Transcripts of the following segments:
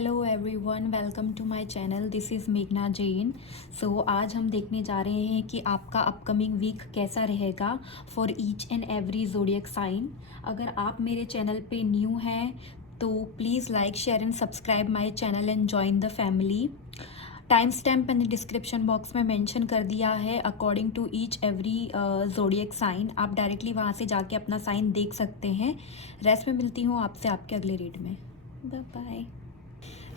Hello everyone, welcome to my channel. This is मेघना जैन। सो आज हम देखने जा रहे हैं कि आपका अपकमिंग वीक कैसा रहेगा for each and every zodiac sign. अगर आप मेरे चैनल पे न्यू हैं तो please like, share and subscribe my channel and join the family. Time stamp मैंने डिस्क्रिप्शन बॉक्स में मेंशन कर दिया है according to each every zodiac sign. आप डायरेक्टली वहाँ से जाके अपना साइन देख सकते हैं। रेस्ट में मिलती हूँ आपसे आपके अगले रीड में। Bye bye.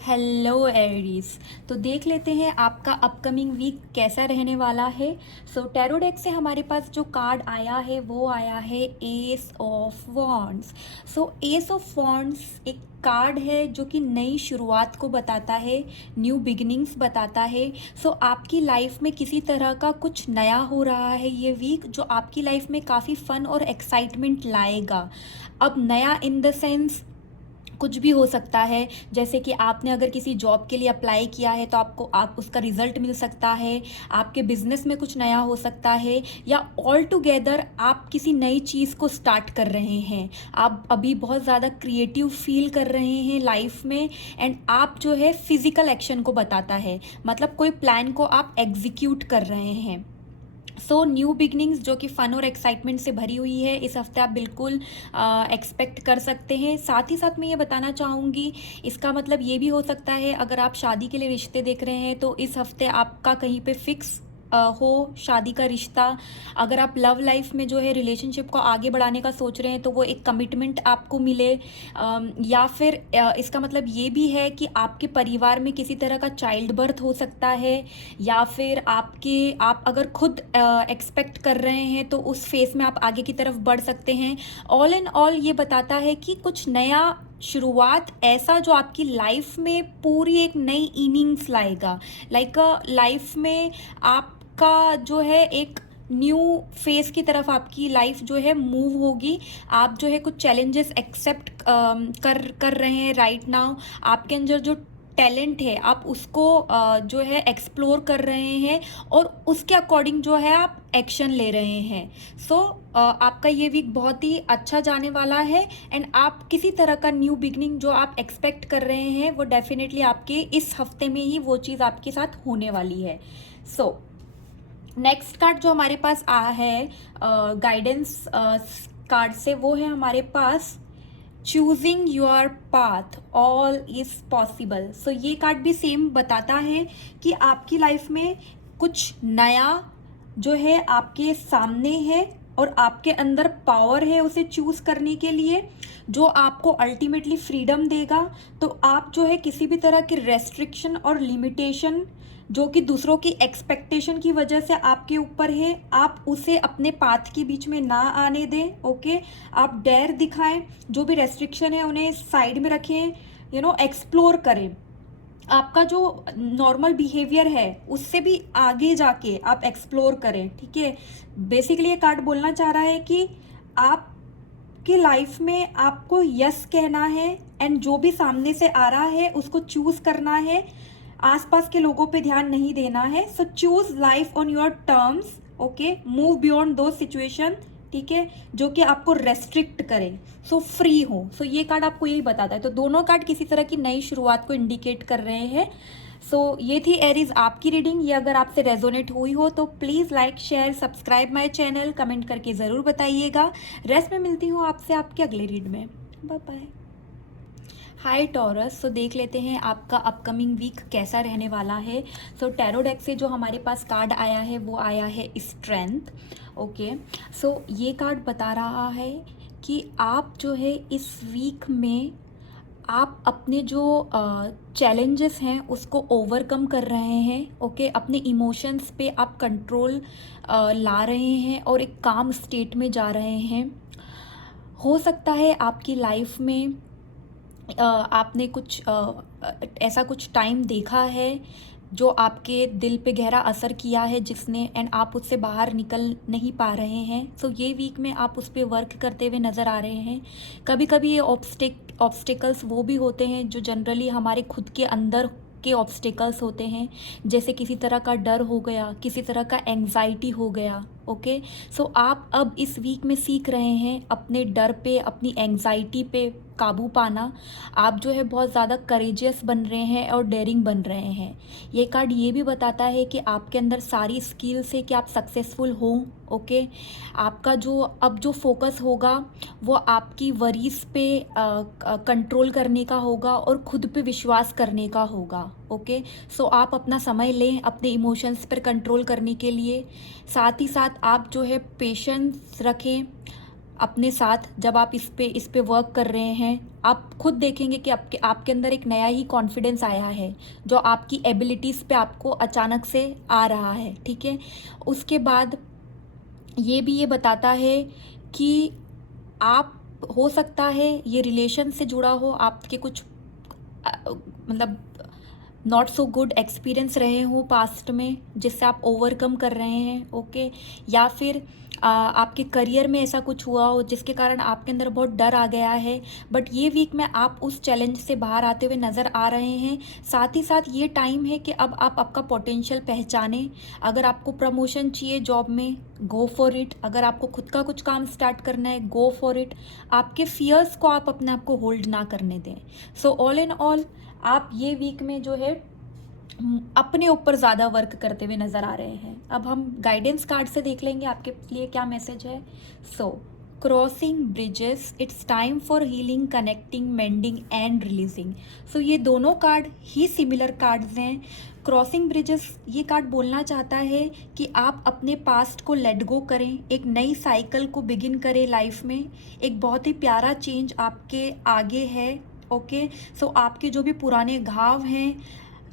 हेलो एरीज, तो देख लेते हैं आपका अपकमिंग वीक कैसा रहने वाला है। सो टैरो डेक से हमारे पास जो कार्ड आया है वो आया है S of wands. So S of wands एक कार्ड है जो कि नई शुरुआत को बताता है, न्यू बिगिनिंग्स बताता है। सो आपकी लाइफ में किसी तरह का कुछ नया हो रहा है ये वीक, जो आपकी लाइफ में काफ़ी फन और एक्साइटमेंट लाएगा। अब नया इन द सेंस कुछ भी हो सकता है, जैसे कि आपने अगर किसी जॉब के लिए अप्लाई किया है तो आप उसका रिजल्ट मिल सकता है, आपके बिजनेस में कुछ नया हो सकता है, या ऑल टुगेदर आप किसी नई चीज़ को स्टार्ट कर रहे हैं। आप अभी बहुत ज़्यादा क्रिएटिव फील कर रहे हैं लाइफ में, एंड आप जो है फिजिकल एक्शन को बताता है, मतलब कोई प्लान को आप एग्जीक्यूट कर रहे हैं। सो न्यू बिगनिंग्स जो कि फ़न और एक्साइटमेंट से भरी हुई है, इस हफ्ते आप बिल्कुल एक्सपेक्ट कर सकते हैं। साथ ही साथ मैं ये बताना चाहूँगी, इसका मतलब ये भी हो सकता है अगर आप शादी के लिए रिश्ते देख रहे हैं तो इस हफ्ते आपका कहीं पे फिक्स हो शादी का रिश्ता। अगर आप लव लाइफ में जो है रिलेशनशिप को आगे बढ़ाने का सोच रहे हैं तो वो एक कमिटमेंट आपको मिले, या फिर इसका मतलब ये भी है कि आपके परिवार में किसी तरह का चाइल्ड बर्थ हो सकता है, या फिर आप अगर खुद एक्सपेक्ट कर रहे हैं तो उस फेस में आप आगे की तरफ बढ़ सकते हैं। ऑल इन ऑल ये बताता है कि कुछ नया शुरुआत ऐसा जो आपकी लाइफ में पूरी एक नई इनिंग्स लाएगा। लाइक लाइफ में आपका जो है एक न्यू फेस की तरफ आपकी लाइफ जो है मूव होगी। आप जो है कुछ चैलेंजेस एक्सेप्ट कर रहे हैं राइट नाउ। आपके अंदर जो टैलेंट है आप उसको जो है एक्सप्लोर कर रहे हैं, और उसके अकॉर्डिंग जो है आप एक्शन ले रहे हैं। सो आपका ये वीक बहुत ही अच्छा जाने वाला है, एंड आप किसी तरह का न्यू बिगनिंग जो आप एक्सपेक्ट कर रहे हैं वो डेफिनेटली आपके इस हफ्ते में ही वो चीज़ आपके साथ होने वाली है। सो नेक्स्ट कार्ड जो हमारे पास आया है गाइडेंस कार्ड से, वो है हमारे पास choosing your path, all is possible. So ये कार्ड भी सेम बताता है कि आपकी लाइफ में कुछ नया जो है आपके सामने है, और आपके अंदर पावर है उसे चूज करने के लिए, जो आपको अल्टीमेटली फ्रीडम देगा। तो आप जो है किसी भी तरह की रेस्ट्रिक्शन और लिमिटेशन जो कि दूसरों की एक्सपेक्टेशन की वजह से आपके ऊपर है, आप उसे अपने पाथ के बीच में ना आने दें। ओके, आप डेयर दिखाएं, जो भी रेस्ट्रिक्शन है उन्हें साइड में रखें, एक्सप्लोर करें। आपका जो नॉर्मल बिहेवियर है उससे भी आगे जाके आप एक्सप्लोर करें। ठीक है, बेसिकली ये कार्ड बोलना चाह रहा है कि आपकी लाइफ में आपको यस कहना है, एंड जो भी सामने से आ रहा है उसको चूज करना है, आसपास के लोगों पे ध्यान नहीं देना है। So choose life on your terms. Okay, move beyond दो सिचुएशन, ठीक है, जो कि आपको रेस्ट्रिक्ट करे, सो फ्री हो। सो ये कार्ड आपको यही बताता है। तो दोनों कार्ड किसी तरह की नई शुरुआत को इंडिकेट कर रहे हैं। सो ये थी एरीज आपकी रीडिंग। ये अगर आपसे रेजोनेट हुई हो तो please like, share, subscribe my channel, comment करके ज़रूर बताइएगा। रेस्ट में मिलती हूँ आपसे आपके अगले रीड में। Bye bye. Hi Taurus, so देख लेते हैं आपका अपकमिंग वीक कैसा रहने वाला है। सो टैरो डेक से जो हमारे पास कार्ड आया है वो आया है स्ट्रेंथ। ओके, सो ये कार्ड बता रहा है कि आप जो है इस वीक में आप अपने जो चैलेंजेस हैं उसको ओवरकम कर रहे हैं। ओके, अपने इमोशंस पे आप कंट्रोल ला रहे हैं और एक काम स्टेट में जा रहे हैं। हो सकता है आपकी लाइफ में आपने कुछ ऐसा कुछ टाइम देखा है जो आपके दिल पे गहरा असर किया है जिसने, एंड आप उससे बाहर निकल नहीं पा रहे हैं। सो ये वीक में आप उस पर वर्क करते हुए नज़र आ रहे हैं। कभी कभी ये ऑब्स्टिकल्स वो भी होते हैं जो जनरली हमारे खुद के अंदर के ऑब्स्टिकल्स होते हैं, जैसे किसी तरह का डर हो गया, किसी तरह का एंग्जाइटी हो गया। ओके, सो आप अब इस वीक में सीख रहे हैं अपने डर पे, अपनी एंग्जाइटी पे काबू पाना, आप जो है बहुत ज़्यादा करेजियस बन रहे हैं और डेयरिंग बन रहे हैं। ये कार्ड ये भी बताता है कि आपके अंदर सारी स्किल्स है कि आप सक्सेसफुल हों। ओके, आपका जो अब जो फोकस होगा वो आपकी वरीज पे कंट्रोल करने का होगा और खुद पे विश्वास करने का होगा। ओके, सो आप अपना समय लें अपने इमोशंस पर कंट्रोल करने के लिए। साथ ही साथ आप जो है पेशेंस रखें अपने साथ। जब आप इस पे वर्क कर रहे हैं, आप खुद देखेंगे कि आपके अंदर एक नया ही कॉन्फिडेंस आया है जो आपकी एबिलिटीज़ पे आपको अचानक से आ रहा है। ठीक है, उसके बाद ये बताता है कि आप, हो सकता है ये रिलेशन से जुड़ा हो, आपके कुछ मतलब नॉट सो गुड एक्सपीरियंस रहे हो पास्ट में जिससे आप ओवरकम कर रहे हैं। ओके, या फिर आपके करियर में ऐसा कुछ हुआ हो जिसके कारण आपके अंदर बहुत डर आ गया है, बट ये वीक में आप उस चैलेंज से बाहर आते हुए नज़र आ रहे हैं। साथ ही साथ ये टाइम है कि अब आप आपका पोटेंशियल पहचानें। अगर आपको प्रमोशन चाहिए जॉब में, गो फॉर इट। अगर आपको खुद का कुछ काम स्टार्ट करना है, गो फॉर इट। आपके फियर्स को आप अपने आप को होल्ड ना करने दें। सो ऑल इन ऑल आप ये वीक में जो है अपने ऊपर ज़्यादा वर्क करते हुए नज़र आ रहे हैं। अब हम गाइडेंस कार्ड से देख लेंगे आपके लिए क्या मैसेज है। So crossing bridges, it's time for healing, connecting, mending and releasing. So ये दोनों कार्ड ही सिमिलर कार्ड्स हैं। क्रॉसिंग ब्रिजेस ये कार्ड बोलना चाहता है कि आप अपने पास्ट को लेट गो करें, एक नई साइकिल को बिगिन करें लाइफ में। एक बहुत ही प्यारा चेंज आपके आगे है। ओके, सो आपके जो भी पुराने घाव हैं,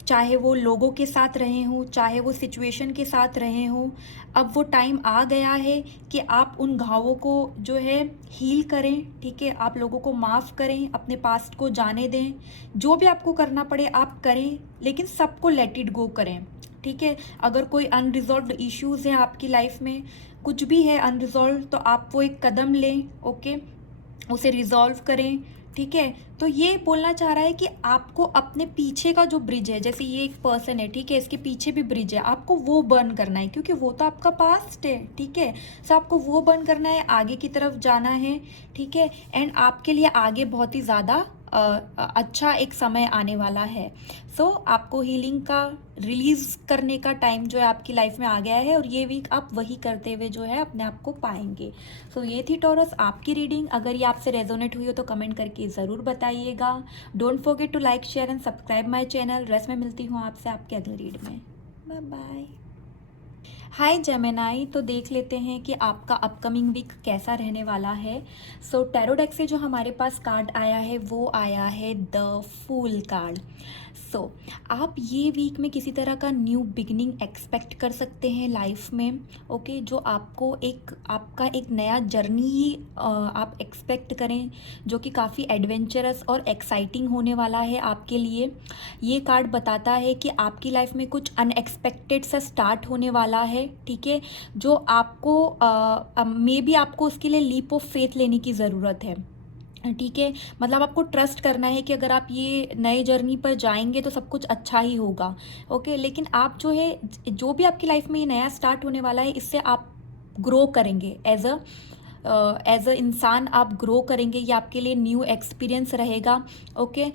चाहे वो लोगों के साथ रहे हों, चाहे वो सिचुएशन के साथ रहे हों, अब वो टाइम आ गया है कि आप उन घावों को जो है हील करें। ठीक है, आप लोगों को माफ़ करें, अपने पास्ट को जाने दें। जो भी आपको करना पड़े आप करें, लेकिन सबको लेट इट गो करें। ठीक है, अगर कोई अनरिजॉल्व्ड इश्यूज़ हैं आपकी लाइफ में, कुछ भी है अनरिजॉल्व, तो आप वो एक कदम लें। ओके, उसे रिजॉल्व करें। ठीक है, तो ये बोलना चाह रहा है कि आपको अपने पीछे का जो ब्रिज है, जैसे ये एक पर्सन है, ठीक है, इसके पीछे भी ब्रिज है, आपको वो बर्न करना है क्योंकि वो तो आपका पास्ट है। ठीक है, सो आपको वो बर्न करना है, आगे की तरफ जाना है। ठीक है, एंड आपके लिए आगे बहुत ही ज़्यादा अच्छा एक समय आने वाला है। सो आपको हीलिंग का, रिलीज करने का टाइम जो है आपकी लाइफ में आ गया है, और ये वीक आप वही करते हुए जो है अपने आप को पाएंगे। सो ये थी टॉरस आपकी रीडिंग। अगर ये आपसे रेजोनेट हुई हो तो कमेंट करके ज़रूर बताइएगा। Don't forget to like, share and subscribe my channel. Rest में मिलती हूँ आपसे आपके अगले रीड में। Bye bye. हाय जेमिनाई, तो देख लेते हैं कि आपका अपकमिंग वीक कैसा रहने वाला है। सो टैरो डेक से जो हमारे पास कार्ड आया है वो आया है द फूल कार्ड। सो आप ये वीक में किसी तरह का न्यू बिगनिंग एक्सपेक्ट कर सकते हैं लाइफ में। ओके, जो आपको आपका एक नया जर्नी ही आप एक्सपेक्ट करें, जो कि काफ़ी एडवेंचरस और एक्साइटिंग होने वाला है आपके लिए। ये कार्ड बताता है कि आपकी लाइफ में कुछ अनएक्सपेक्टेड सा स्टार्ट होने वाला है। ठीक है, जो आपको मे बी आपको उसके लिए लीप ऑफ फेथ लेने की ज़रूरत है। ठीक है, मतलब आपको ट्रस्ट करना है कि अगर आप ये नए जर्नी पर जाएंगे तो सब कुछ अच्छा ही होगा। ओके, लेकिन आप जो है, जो भी आपकी लाइफ में ये नया स्टार्ट होने वाला है, इससे आप ग्रो करेंगे एज अ इंसान, आप ग्रो करेंगे। ये आपके लिए न्यू एक्सपीरियंस रहेगा। ओके,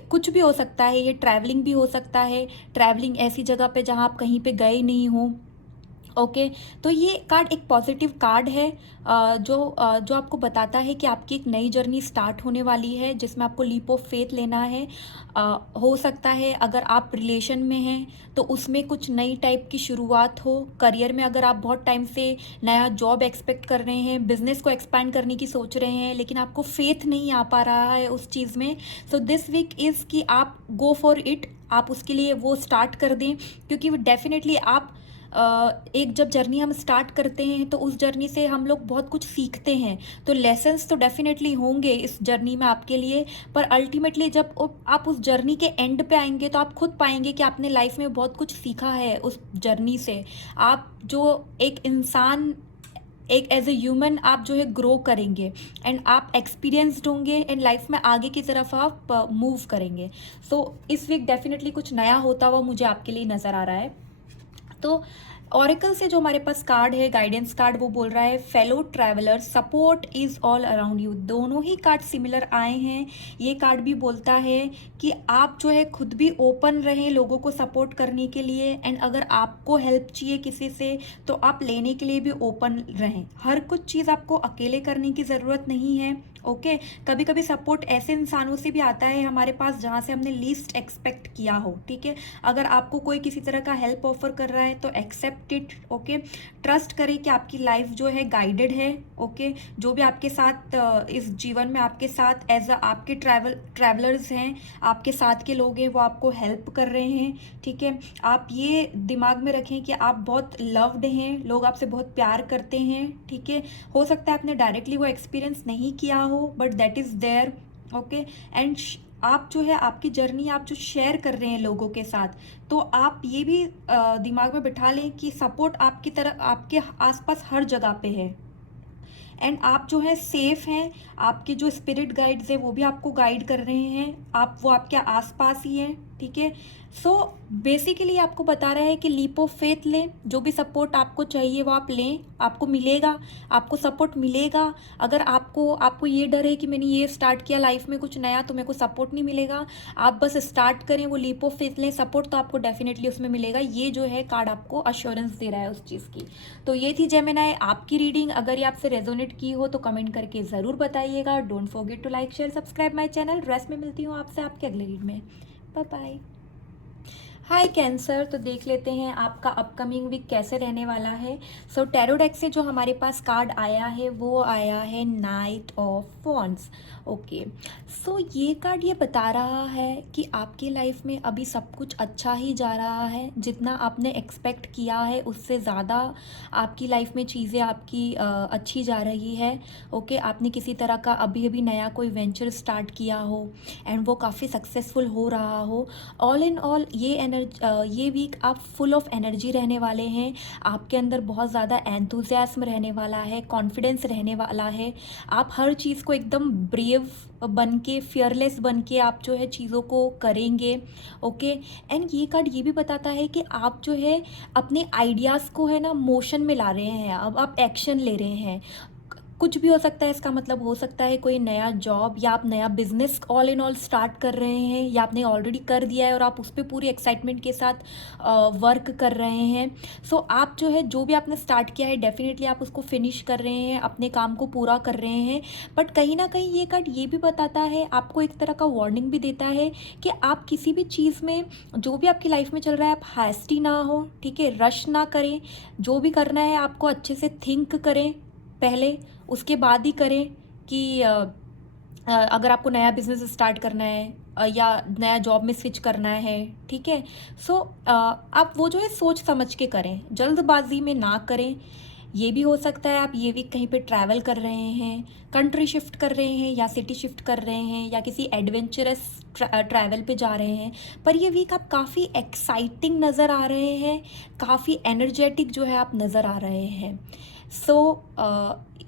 कुछ भी हो सकता है, ये ट्रैवलिंग भी हो सकता है, ट्रैवलिंग ऐसी जगह पे जहाँ आप कहीं पे गए नहीं हो। ओके, तो ये कार्ड एक पॉजिटिव कार्ड है जो आपको बताता है कि आपकी एक नई जर्नी स्टार्ट होने वाली है जिसमें आपको लीप ऑफ फेथ लेना है। हो सकता है अगर आप रिलेशन में हैं तो उसमें कुछ नई टाइप की शुरुआत हो। करियर में अगर आप बहुत टाइम से नया जॉब एक्सपेक्ट कर रहे हैं, बिजनेस को एक्सपैंड करने की सोच रहे हैं, लेकिन आपको फेथ नहीं आ पा रहा है उस चीज़ में, सो दिस वीक इज़ कि आप गो फॉर इट, आप उसके लिए वो स्टार्ट कर दें। क्योंकि डेफिनेटली आप एक जब जर्नी हम स्टार्ट करते हैं तो उस जर्नी से हम लोग बहुत कुछ सीखते हैं, तो लेसन्स तो डेफिनेटली होंगे इस जर्नी में आपके लिए। पर अल्टीमेटली जब आप उस जर्नी के एंड पे आएंगे तो आप खुद पाएंगे कि आपने लाइफ में बहुत कुछ सीखा है उस जर्नी से। आप जो एक इंसान, एक एज ए ह्यूमन आप जो है ग्रो करेंगे, एंड आप एक्सपीरियंसड होंगे, एंड लाइफ में आगे की तरफ आप मूव करेंगे। सो इस वीक डेफिनेटली कुछ नया होता हुआ मुझे आपके लिए नज़र आ रहा है। तो ऑरेकल से जो हमारे पास कार्ड है, गाइडेंस कार्ड, वो बोल रहा है fellow traveller support is all around you. दोनों ही कार्ड सिमिलर आए हैं। ये कार्ड भी बोलता है कि आप जो है खुद भी ओपन रहें लोगों को सपोर्ट करने के लिए, एंड अगर आपको हेल्प चाहिए किसी से तो आप लेने के लिए भी ओपन रहें। हर कुछ चीज़ आपको अकेले करने की ज़रूरत नहीं है। ओके कभी कभी सपोर्ट ऐसे इंसानों से भी आता है हमारे पास जहाँ से हमने लीस्ट एक्सपेक्ट किया हो। ठीक है, अगर आपको कोई किसी तरह का हेल्प ऑफर कर रहा है तो एक्सेप्ट इट। ओके ट्रस्ट करें कि आपकी लाइफ जो है गाइडेड है। ओके जो भी आपके साथ इस जीवन में आपके साथ एज अ आपके ट्रैवलर्स हैं, आपके साथ के लोग हैं, वो आपको हेल्प कर रहे हैं। ठीक है, आप ये दिमाग में रखें कि आप बहुत लव्ड हैं, लोग आपसे बहुत प्यार करते हैं। ठीक है, हो सकता है आपने डायरेक्टली वो एक्सपीरियंस नहीं किया हो, but that is there. Okay and आप जो है आपकी जर्नी आप जो शेयर कर रहे हैं लोगों के साथ, तो आप ये भी दिमाग में बिठा लें कि सपोर्ट आपकी तरफ आपके आसपास हर जगह पे है। एंड आप जो है सेफ हैं, आपके जो स्पिरिट गाइड्स हैं वो भी आपको गाइड कर रहे हैं, आप वो आपके आसपास ही हैं। ठीक है, सो बेसिकली आपको बता रहा है कि लीप ऑफ फेथ लें, जो भी सपोर्ट आपको चाहिए वो आप लें, आपको मिलेगा, आपको सपोर्ट मिलेगा। अगर आपको ये डर है कि मैंने ये स्टार्ट किया लाइफ में कुछ नया तो मेरे को सपोर्ट नहीं मिलेगा, आप बस स्टार्ट करें, वो लीप ऑफ फेथ लें, सपोर्ट तो आपको डेफिनेटली उसमें मिलेगा। ये जो है कार्ड आपको अश्योरेंस दे रहा है उस चीज़ की। तो ये थी जेमिनी आपकी रीडिंग। अगर ये आपसे रेजोनेट की हो तो कमेंट करके ज़रूर बताइएगा। Don't forget to like share subscribe my channel. Rest में मिलती हूँ आपसे आपके अगले रीड में। Bye bye. हाय कैंसर, तो देख लेते हैं आपका अपकमिंग वीक कैसे रहने वाला है। सो टैरो डेक से जो हमारे पास कार्ड आया है वो आया है night of wands. Okay so ये कार्ड ये बता रहा है कि आपकी लाइफ में अभी सब कुछ अच्छा ही जा रहा है, जितना आपने एक्सपेक्ट किया है उससे ज़्यादा आपकी लाइफ में चीज़ें आपकी अच्छी जा रही है। ओके आपने किसी तरह का अभी अभी नया कोई वेंचर स्टार्ट किया हो एंड वो काफ़ी सक्सेसफुल हो रहा हो। ऑल इन ऑल ये वीक आप फुल ऑफ एनर्जी रहने वाले हैं, आपके अंदर बहुत ज़्यादा एंथुजियाज्म रहने वाला है, कॉन्फिडेंस रहने वाला है। आप हर चीज़ को एकदम ब्रेव बन के, फियरलेस बन के आप जो है चीज़ों को करेंगे। ओके एंड ये कार्ड ये भी बताता है कि आप जो है अपने आइडियाज़ को है ना मोशन में ला रहे हैं, अब आप एक्शन ले रहे हैं। कुछ भी हो सकता है, इसका मतलब हो सकता है कोई नया जॉब या आप नया business all in all start कर रहे हैं, या आपने ऑलरेडी कर दिया है और आप उस पर पूरी एक्साइटमेंट के साथ वर्क कर रहे हैं। सो आप जो है जो भी आपने स्टार्ट किया है डेफिनेटली आप उसको फिनिश कर रहे हैं, अपने काम को पूरा कर रहे हैं। बट कहीं ना कहीं ये कार्ड ये भी बताता है, आपको एक तरह का वार्निंग भी देता है कि आप किसी भी चीज़ में, जो भी आपकी लाइफ में चल रहा है, आप हैस्टी ना हो। ठीक है, रश ना करें, जो भी करना है आपको अच्छे से थिंक करें पहले, उसके बाद ही करें। कि अगर आपको नया बिजनेस स्टार्ट करना है या नया जॉब में स्विच करना है। ठीक है, सो आप वो जो है सोच समझ के करें, जल्दबाजी में ना करें। ये भी हो सकता है आप ये वीक कहीं पे ट्रैवल कर रहे हैं, कंट्री शिफ्ट कर रहे हैं या सिटी शिफ्ट कर रहे हैं या किसी एडवेंचरस ट्रैवल पे जा रहे हैं। पर ये वीक आप काफ़ी एक्साइटिंग नज़र आ रहे हैं, काफ़ी एनर्जेटिक जो है आप नज़र आ रहे हैं। सो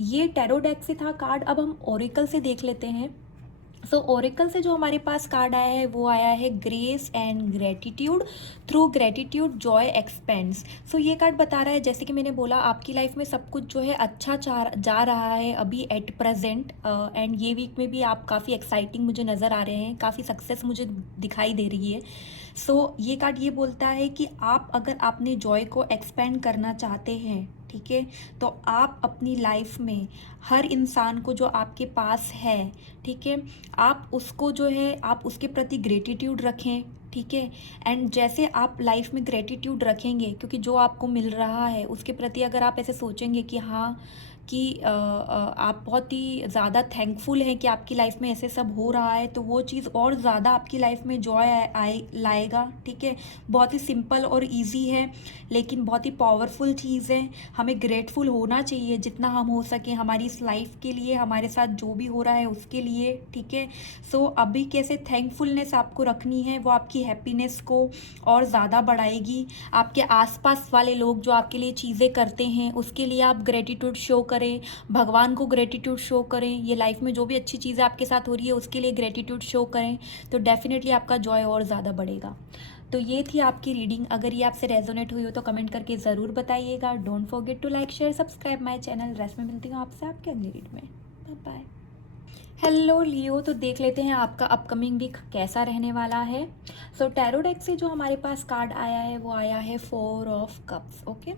ये टैरो डेक से था कार्ड। अब हम ओरेकल से देख लेते हैं। सो ओरेकल से जो हमारे पास कार्ड आया है वो आया है grace and gratitude. Through gratitude joy expands. So ये कार्ड बता रहा है, जैसे कि मैंने बोला, आपकी लाइफ में सब कुछ जो है अच्छा जा रहा है अभी एट प्रेजेंट। एंड ये वीक में भी आप काफ़ी एक्साइटिंग मुझे नज़र आ रहे हैं, काफ़ी सक्सेस मुझे दिखाई दे रही है। सो ये कार्ड ये बोलता है कि आप अगर आपने जॉय को एक्सपेंड करना चाहते हैं, ठीक है, तो आप अपनी लाइफ में हर इंसान को जो आपके पास है, ठीक है, आप उसको जो है आप उसके प्रति ग्रेटिट्यूड रखें। ठीक है, एंड जैसे आप लाइफ में ग्रेटिट्यूड रखेंगे, क्योंकि जो आपको मिल रहा है उसके प्रति अगर आप ऐसे सोचेंगे कि हाँ कि आप बहुत ही ज़्यादा थैंकफुल हैं कि आपकी लाइफ में ऐसे सब हो रहा है, तो वो चीज़ और ज़्यादा आपकी लाइफ में जॉय आए लाएगा। ठीक है, बहुत ही सिंपल और इजी है लेकिन बहुत ही पावरफुल चीज़ है। हमें ग्रेटफुल होना चाहिए जितना हम हो सके हमारी इस लाइफ के लिए, हमारे साथ जो भी हो रहा है उसके लिए। ठीक है, सो अभी कैसे थैंकफुलनेस आपको रखनी है, वो आपकी हैप्पीनेस को और ज़्यादा बढ़ाएगी। आपके आसपास वाले लोग जो आपके लिए चीज़ें करते हैं उसके लिए आप ग्रेटिट्यूड शो करें, भगवान को ग्रेटिट्यूड शो करें। ये लाइफ में जो भी अच्छी चीज़ें आपके साथ हो रही है उसके लिए ग्रेटिट्यूड शो करें, तो डेफिनेटली आपका जॉय और ज़्यादा बढ़ेगा। तो ये थी आपकी रीडिंग। अगर ये आपसे रेजोनेट हुई हो तो कमेंट करके ज़रूर बताइएगा। Don't forget to like share subscribe my channel. Rest में मिलती हूँ आपसे आपके अगली रीड में। Bye bye. हेलो लियो, तो देख लेते हैं आपका अपकमिंग वीक कैसा रहने वाला है। सो टैरो डेक से जो हमारे पास कार्ड आया है वो आया है 4 of cups. Okay,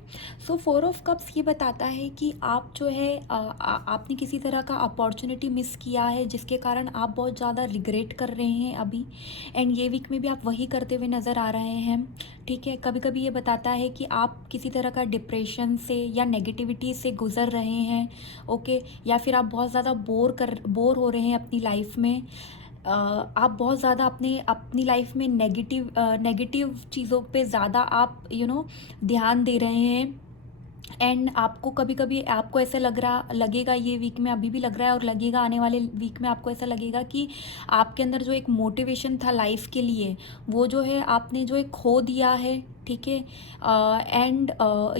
so 4 of cups ये बताता है कि आप जो है आपने किसी तरह का अपॉर्चुनिटी मिस किया है जिसके कारण आप बहुत ज़्यादा रिग्रेट कर रहे हैं अभी। एंड ये वीक में भी आप वही करते हुए नज़र आ रहे हैं। ठीक है, कभी कभी ये बताता है कि आप किसी तरह का डिप्रेशन से या नेगेटिविटी से गुजर रहे हैं। ओके, या फिर आप बहुत ज़्यादा बोर हो रहे हैं अपनी लाइफ में। आप बहुत ज़्यादा अपनी लाइफ में नेगेटिव चीज़ों पे ज़्यादा आप ध्यान दे रहे हैं। एंड आपको कभी कभी आपको ऐसा लगेगा, ये वीक में अभी भी लग रहा है और लगेगा आने वाले वीक में आपको ऐसा लगेगा कि आपके अंदर जो एक मोटिवेशन था लाइफ के लिए वो जो है आपने जो एक खो दिया है। ठीक है, एंड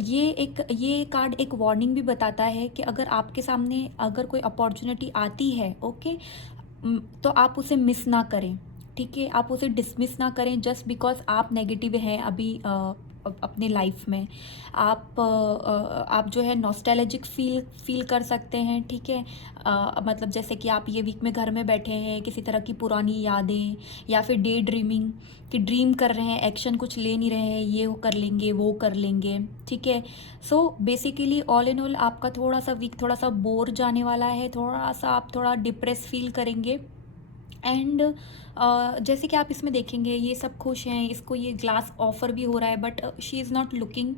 ये कार्ड एक वार्निंग भी बताता है कि अगर आपके सामने अगर कोई अपॉर्चुनिटी आती है, ओके, तो आप उसे मिस ना करें। ठीक है, आप उसे डिसमिस ना करें जस्ट बिकॉज आप नेगेटिव हैं अभी अपने लाइफ में। आप जो है नॉस्टैल्जिक फील कर सकते हैं। ठीक है, मतलब जैसे कि आप ये वीक में घर में बैठे हैं, किसी तरह की पुरानी यादें या फिर डे ड्रीमिंग कि ड्रीम कर रहे हैं, एक्शन कुछ ले नहीं रहे हैं, ये कर लेंगे वो कर लेंगे। ठीक है, so basically all in all आपका थोड़ा सा वीक थोड़ा सा बोर जाने वाला है, थोड़ा सा आप थोड़ा डिप्रेस फील करेंगे। एंड जैसे कि आप इसमें देखेंगे ये सब खुश हैं, इसको ये ग्लास ऑफर भी हो रहा है but she is not looking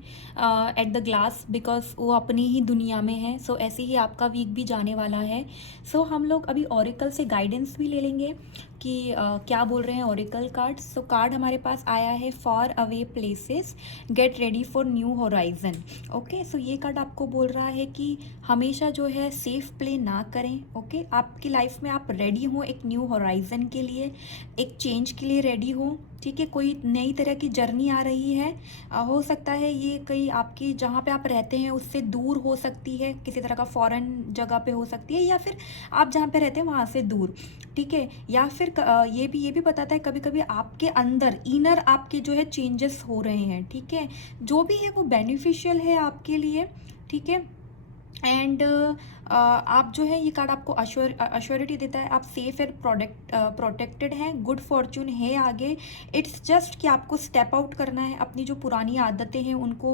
at the glass because वो अपनी ही दुनिया में है। सो ऐसे ही आपका वीक भी जाने वाला है। सो हम लोग अभी ओरेकल से गाइडेंस भी ले लेंगे कि क्या बोल रहे हैं ओरेकल कार्ड। सो कार्ड हमारे पास आया है far away places get ready for new horizon. Okay, so ये कार्ड आपको बोल रहा है कि हमेशा जो है सेफ प्ले ना करें। ओके, आपकी लाइफ में आप रेडी हो एक न्यू होराइजन के लिए, एक चेंज के लिए रेडी हो। ठीक है, कोई नई तरह की जर्नी आ रही है। हो सकता है ये कहीं आपकी जहाँ पे आप रहते हैं उससे दूर हो सकती है, किसी तरह का फॉरेन जगह पे हो सकती है, या फिर आप जहाँ पे रहते हैं वहाँ से दूर। ठीक है, या फिर ये भी बताता है कभी कभी आपके अंदर इनर आपके जो है चेंजेस हो रहे हैं। ठीक है, जो भी है वो बेनिफिशियल है आपके लिए। ठीक है, एंड आप जो है ये कार्ड आपको अश्योरिटी देता है, आप सेफ एंड प्रोटेक्टेड हैं, गुड फॉर्चून है आगे। इट्स जस्ट कि आपको स्टेप आउट करना है, अपनी जो पुरानी आदतें हैं उनको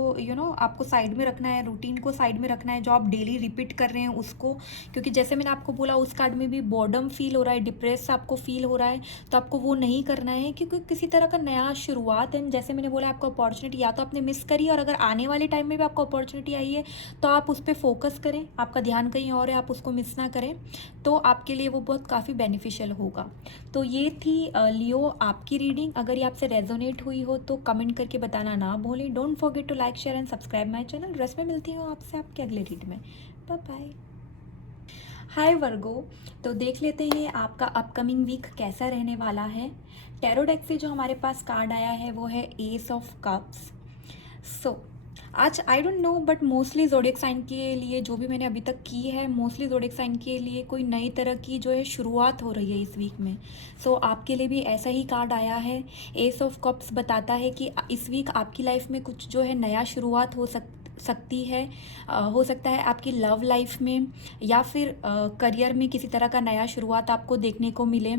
आपको साइड में रखना है, रूटीन को साइड में रखना है, जो आप डेली रिपीट कर रहे हैं उसको। क्योंकि जैसे मैंने आपको बोला उस कार्ड में भी बॉर्डम फील हो रहा है, डिप्रेस आपको फील हो रहा है, तो आपको वो नहीं करना है क्योंकि किसी तरह का नया शुरुआत है। जैसे मैंने बोला आपको अपॉर्चुनिटी या तो आपने मिस करी, और अगर आने वाले टाइम में भी आपको अपॉर्चुनिटी आई है तो आप उस पर फोकस करें, आपका ध्यान कहीं और है, आप उसको मिस ना करें, तो आपके लिए वो बहुत काफ़ी बेनिफिशियल होगा। तो ये थी लियो आपकी रीडिंग। अगर ये आपसे रेजोनेट हुई हो तो कमेंट करके बताना ना भूलें। Don't forget to like share and subscribe my channel. Rest में मिलती हूँ आपसे आपके अगले रीड में। Bye bye. हाय वर्गो, तो देख लेते हैं आपका अपकमिंग वीक कैसा रहने वाला है। टैरो डेक से जो हमारे पास कार्ड आया है वो है एस ऑफ कप्स। सो आज I don't know but mostly zodiac sign के लिए जो भी मैंने अभी तक की है, मोस्टली जोडियक साइन के लिए कोई नई तरह की जो है शुरुआत हो रही है इस वीक में। सो आपके लिए भी ऐसा ही कार्ड आया है। एस ऑफ कप्स बताता है कि इस वीक आपकी लाइफ में कुछ जो है नया शुरुआत हो सकती है। हो सकता है आपकी लव लाइफ में या फिर करियर में किसी तरह का नया शुरुआत आपको देखने को मिले।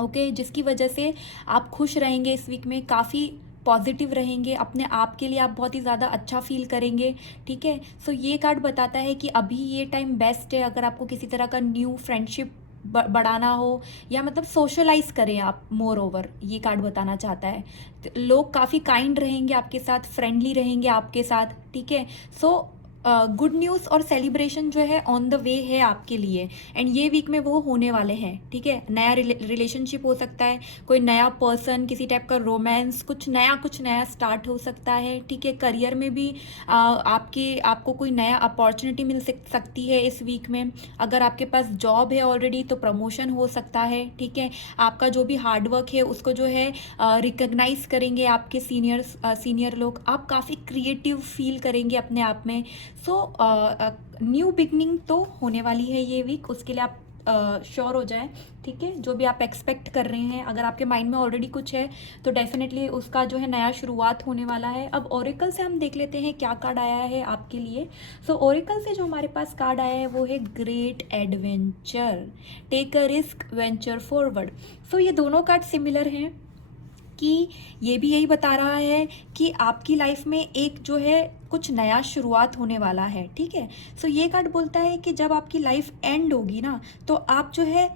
ओके, जिसकी वजह से आप खुश रहेंगे इस वीक में, काफ़ी पॉजिटिव रहेंगे, अपने आप के लिए आप बहुत ही ज़्यादा अच्छा फील करेंगे। ठीक है, सो ये कार्ड बताता है कि अभी ये टाइम बेस्ट है अगर आपको किसी तरह का न्यू फ्रेंडशिप बढ़ाना हो, या मतलब सोशलाइज करें आप। मोर ओवर ये कार्ड बताना चाहता है तो लोग काफ़ी काइंड रहेंगे आपके साथ, फ्रेंडली रहेंगे आपके साथ। ठीक है, सो गुड न्यूज़ और सेलिब्रेशन जो है ऑन द वे है आपके लिए, एंड ये वीक में वो होने वाले हैं। ठीक है, नया रिलेशनशिप हो सकता है, कोई नया पर्सन, किसी टाइप का रोमांस, कुछ नया स्टार्ट हो सकता है। ठीक है, करियर में भी आपको कोई नया अपॉर्चुनिटी मिल सकती है इस वीक में। अगर आपके पास जॉब है ऑलरेडी तो प्रमोशन हो सकता है। ठीक है, आपका जो भी हार्डवर्क है उसको जो है रिकग्नाइज करेंगे आपके सीनियर लोग, आप काफ़ी क्रिएटिव फील करेंगे अपने आप में। सो न्यू बिगनिंग तो होने वाली है ये वीक, उसके लिए आप श्योर हो जाए, ठीक है। जो भी आप एक्सपेक्ट कर रहे हैं, अगर आपके माइंड में ऑलरेडी कुछ है तो डेफिनेटली उसका जो है नया शुरुआत होने वाला है। अब ओरेकल से हम देख लेते हैं क्या कार्ड आया है आपके लिए। सो ओरेकल से जो हमारे पास कार्ड आया है वो है great adventure, take a risk, venture forward. So ये दोनों कार्ड सिमिलर हैं कि ये भी यही बता रहा है कि आपकी लाइफ में एक जो है कुछ नया शुरुआत होने वाला है, ठीक है। सो ये कार्ड बोलता है कि जब आपकी लाइफ एंड होगी ना, तो आप जो है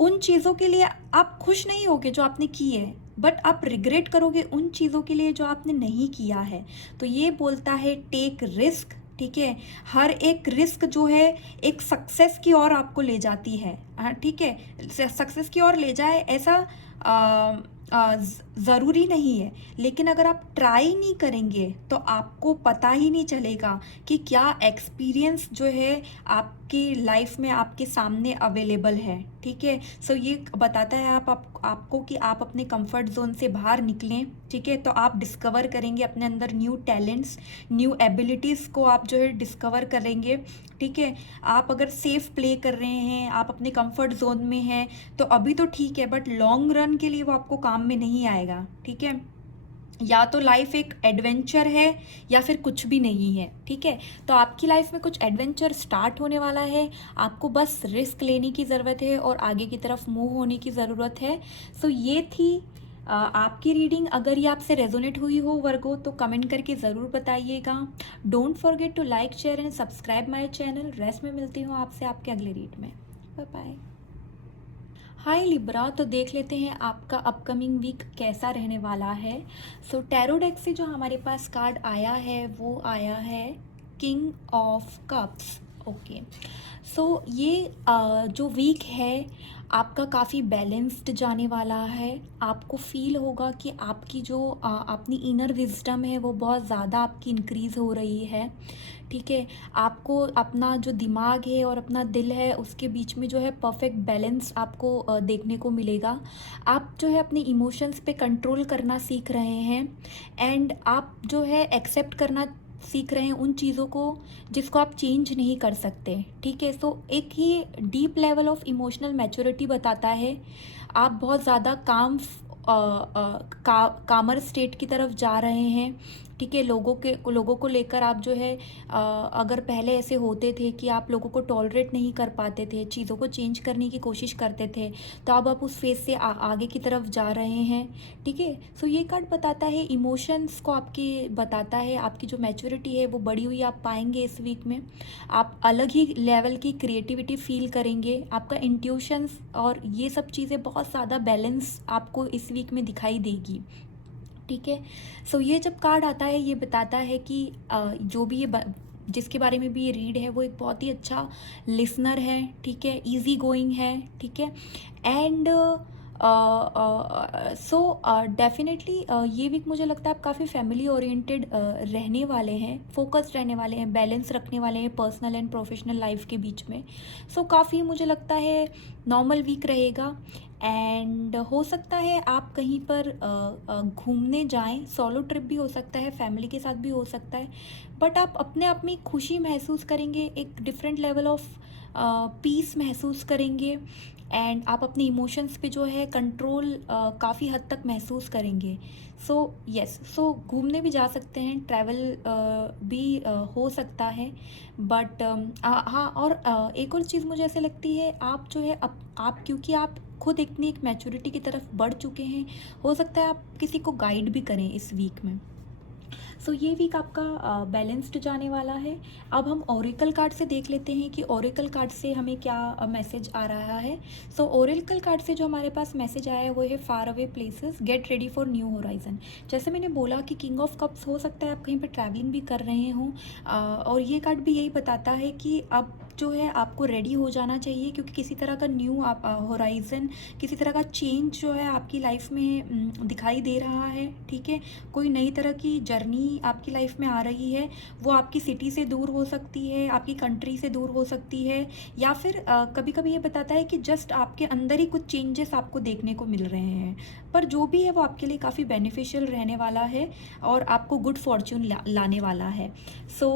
उन चीज़ों के लिए आप खुश नहीं होगे जो आपने की है, बट आप रिग्रेट करोगे उन चीज़ों के लिए जो आपने नहीं किया है। तो ये बोलता है टेक रिस्क, ठीक है। हर एक रिस्क जो है एक सक्सेस की ओर आपको ले जाती है, हाँ ठीक है। सक्सेस की ओर ले जाए ऐसा ज़रूरी नहीं है, लेकिन अगर आप ट्राई नहीं करेंगे तो आपको पता ही नहीं चलेगा कि क्या एक्सपीरियंस जो है आपकी लाइफ में आपके सामने अवेलेबल है, ठीक है। सो ये बताता है आपको कि आप अपने कंफर्ट जोन से बाहर निकलें, ठीक है। तो आप डिस्कवर करेंगे अपने अंदर न्यू टैलेंट्स, न्यू एबिलिटीज़ को आप जो है डिस्कवर करेंगे, ठीक है। आप अगर सेफ प्ले कर रहे हैं, आप अपने कंफर्ट जोन में हैं, तो अभी तो ठीक है, बट लॉन्ग रन के लिए वो आपको काम में नहीं आएगा, ठीक है। या तो लाइफ एक एडवेंचर है या फिर कुछ भी नहीं है, ठीक है। तो आपकी लाइफ में कुछ एडवेंचर स्टार्ट होने वाला है, आपको बस रिस्क लेने की ज़रूरत है और आगे की तरफ मूव होने की ज़रूरत है। सो ये थी आपकी रीडिंग। अगर ये आपसे रेजोनेट हुई हो वर्गो, तो कमेंट करके ज़रूर बताइएगा। Don't forget to like, share and subscribe my channel. Rest में मिलती हूँ आपसे आपके अगले रीड में। Bye bye. हाय लिब्रा, तो देख लेते हैं आपका अपकमिंग वीक कैसा रहने वाला है। सो टैरो डेक से जो हमारे पास कार्ड आया है वो आया है king of cups, okay. So ये जो वीक है आपका काफ़ी बैलेंस्ड जाने वाला है। आपको फील होगा कि आपकी जो अपनी इनर विजडम है वो बहुत ज़्यादा आपकी इंक्रीज़ हो रही है, ठीक है। आपको अपना जो दिमाग है और अपना दिल है उसके बीच में जो है परफेक्ट बैलेंस आपको देखने को मिलेगा। आप जो है अपने इमोशंस पे कंट्रोल करना सीख रहे हैं एंड आप जो है एक्सेप्ट करना सीख रहे हैं उन चीज़ों को जिसको आप चेंज नहीं कर सकते, ठीक है। सो एक ही deep level of emotional maturity बताता है। आप बहुत ज़्यादा कामर स्टेट की तरफ जा रहे हैं, ठीक है। लोगों को लेकर आप जो है अगर पहले ऐसे होते थे कि आप लोगों को टॉलरेट नहीं कर पाते थे, चीज़ों को चेंज करने की कोशिश करते थे, तो अब आप उस फेज से आगे की तरफ जा रहे हैं, ठीक है। सो ये कार्ड बताता है इमोशंस को आपकी बताता है, आपकी जो मैच्योरिटी है वो बढ़ी हुई आप पाएंगे इस वीक में। आप अलग ही लेवल की क्रिएटिविटी फील करेंगे, आपका इंट्यूशंस और ये सब चीज़ें बहुत ज़्यादा बैलेंस आपको इस वीक में दिखाई देगी, ठीक है। सो ये जब कार्ड आता है ये बताता है कि जो भी जिसके बारे में भी ये रीड है वो एक बहुत ही अच्छा लिसनर है, ठीक है, इजी गोइंग है, ठीक है। एंड सो डेफिनेटली ये वीक मुझे लगता है आप काफ़ी फैमिली ओरिएंटेड रहने वाले हैं, फोकस्ड रहने वाले हैं, बैलेंस रखने वाले हैं पर्सनल एंड प्रोफेशनल लाइफ के बीच में। सो काफ़ी मुझे लगता है नॉर्मल वीक रहेगा एंड हो सकता है आप कहीं पर घूमने जाएं, सोलो ट्रिप भी हो सकता है, फैमिली के साथ भी हो सकता है, बट आप अपने आप में खुशी महसूस करेंगे, एक डिफरेंट लेवल ऑफ पीस महसूस करेंगे एंड आप अपने इमोशंस पे जो है कंट्रोल काफ़ी हद तक महसूस करेंगे। सो यस, सो घूमने भी जा सकते हैं, ट्रैवल भी हो सकता है, बट हाँ। और एक और चीज़ मुझे ऐसे लगती है आप जो है आप क्योंकि आप खुद इतनी एक मैच्योरिटी की तरफ बढ़ चुके हैं, हो सकता है आप किसी को गाइड भी करें इस वीक में। सो ये वीक आपका बैलेंस्ड जाने वाला है। अब हम ओरेकल कार्ड से देख लेते हैं कि ओरेकल कार्ड से हमें क्या मैसेज आ रहा है। सो ओरेकल कार्ड से जो हमारे पास मैसेज आया है वो है far away places, get ready for new horizon. जैसे मैंने बोला कि किंग ऑफ कप्स हो सकता है आप कहीं पर ट्रैवलिंग भी कर रहे हों, और ये कार्ड भी यही बताता है कि अब जो है आपको रेडी हो जाना चाहिए, क्योंकि किसी तरह का न्यू होराइजन, किसी तरह का चेंज जो है आपकी लाइफ में दिखाई दे रहा है, ठीक है। कोई नई तरह की जर्नी आपकी लाइफ में आ रही है, वो आपकी सिटी से दूर हो सकती है, आपकी कंट्री से दूर हो सकती है, या फिर कभी कभी ये बताता है कि जस्ट आपके अंदर ही कुछ चेंजेस आपको देखने को मिल रहे हैं, पर जो भी है वो आपके लिए काफ़ी बेनिफिशियल रहने वाला है और आपको गुड फॉर्च्यून लाने वाला है। सो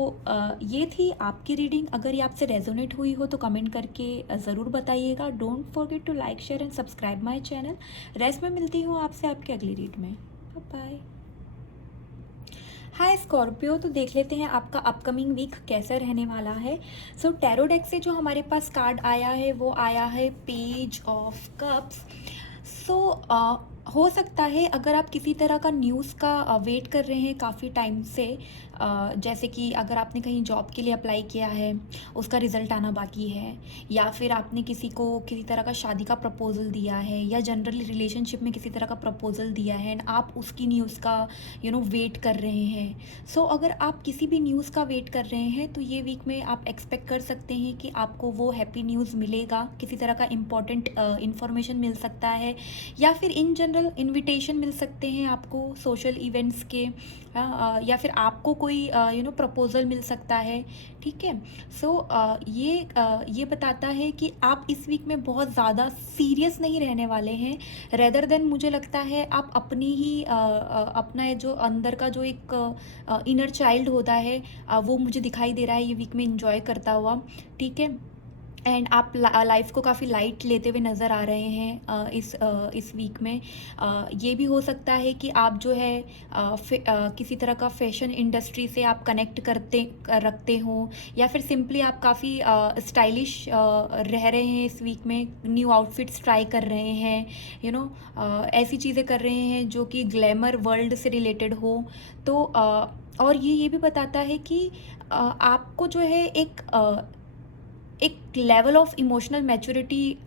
ये थी आपकी रीडिंग। अगर ये आपसे रेजोनेट हुई हो तो कमेंट करके ज़रूर बताइएगा। Don't forget to like share and subscribe my channel. Rest में मिलती हूँ आपसे आपके अगली रीड में। बाय। हाय स्कॉर्पियो, तो देख लेते हैं आपका अपकमिंग वीक कैसा रहने वाला है। सो टैरो डेक से जो हमारे पास कार्ड आया है वो आया है पेज ऑफ कप्स। सो हो सकता है अगर आप किसी तरह का न्यूज़ का वेट कर रहे हैं काफ़ी टाइम से, जैसे कि अगर आपने कहीं जॉब के लिए अप्लाई किया है, उसका रिज़ल्ट आना बाकी है, या फिर आपने किसी को किसी तरह का शादी का प्रपोज़ल दिया है, या जनरली रिलेशनशिप में किसी तरह का प्रपोज़ल दिया है एंड आप उसकी न्यूज़ का वेट कर रहे हैं। सो अगर आप किसी भी न्यूज़ का वेट कर रहे हैं तो ये वीक में आप एक्सपेक्ट कर सकते हैं कि आपको वो हैप्पी न्यूज़ मिलेगा, किसी तरह का इम्पॉर्टेंट इन्फॉर्मेशन मिल सकता है, या फिर इन जनरल इनविटेशन मिल सकते हैं आपको सोशल इवेंट्स के, या फिर आपको कोई प्रपोज़ल मिल सकता है। ठीक है। सो ये बताता है कि आप इस वीक में बहुत ज़्यादा सीरियस नहीं रहने वाले हैं। रेदर देन मुझे लगता है आप अपनी ही अपना ये जो अंदर का जो एक इनर चाइल्ड होता है, वो मुझे दिखाई दे रहा है ये वीक में इंजॉय करता हुआ। ठीक है। एंड आप लाइफ को काफ़ी लाइट लेते हुए नज़र आ रहे हैं इस वीक में। ये भी हो सकता है कि आप जो है किसी तरह का फैशन इंडस्ट्री से आप कनेक्ट रखते हों, या फिर सिंपली आप काफ़ी स्टाइलिश रह रहे हैं इस वीक में, न्यू आउटफिट्स ट्राई कर रहे हैं, ऐसी चीज़ें कर रहे हैं जो कि ग्लैमर वर्ल्ड से रिलेटेड हो। तो और ये भी बताता है कि आपको जो है एक लेवल ऑफ इमोशनल मैच्योरिटी